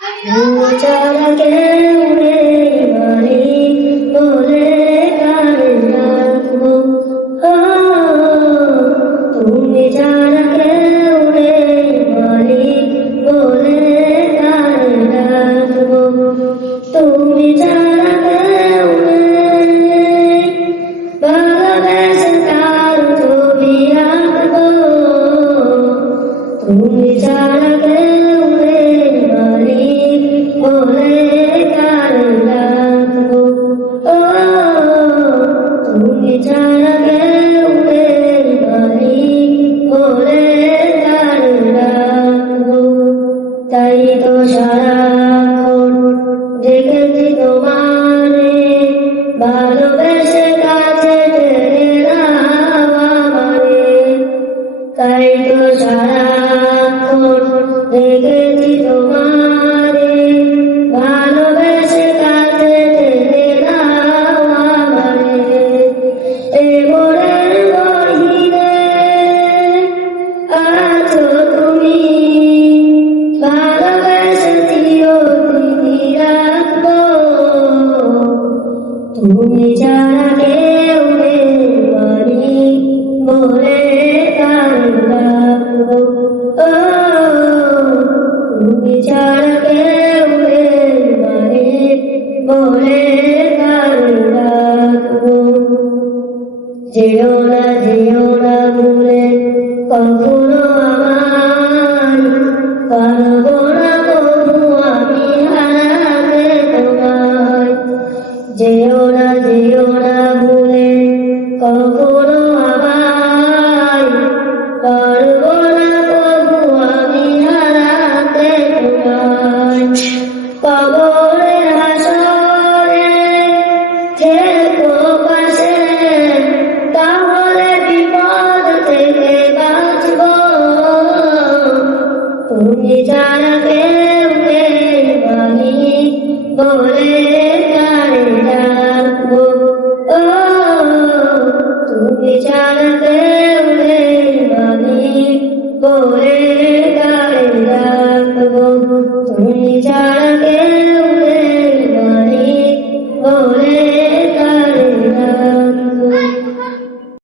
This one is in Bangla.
তুমি ছাড়া কেউ নেই মালিক বলে কারে ডাকবো। তুমি ছাড়া কেউ নেই মালিক বলে কারে ডাকবো। তুমি ছাড়া কেউ নেই ভালোবেসে কার ছবি আঁকবো। তুমি ছাড়া কেউ নেই মালিক বলে কারে ডাকবো। তুমি ছাড়া কেউ নেই মালিক বলে কারে ডাকবো। তাই তো সারাক্ষণ দেখেছি তোমারে ভালোবেসে কাছে টেনে নাও আমারে। তাই তো সারাক্ষণ দেখেছি তোমারে ভালোবেসে কাছে টেনে নাও আমারে। এ মনের গহীনে আছো তুমি, ভালোবেসে চিরদিনই রাখবো। তুমি ছাড়া কেউ নেই মালিক বলে কারে ডাকবো। তুমি ছাড়া কেউ নেই মালিক বলে কারে ডাকবো। যেও না ভুলে কখনো আমায়, পারবো না তবু আমি হারাতে তোমায়। যেও না ভুলে কখনো আমায়, পারবো না তবু আমি হারাতে তোমায়। কবরের হাসরে থেকো পাশে, তাহলে বিপদ থেকে বাঁচবো। তুমি ছাড়া কেউ নেই মালিক বলে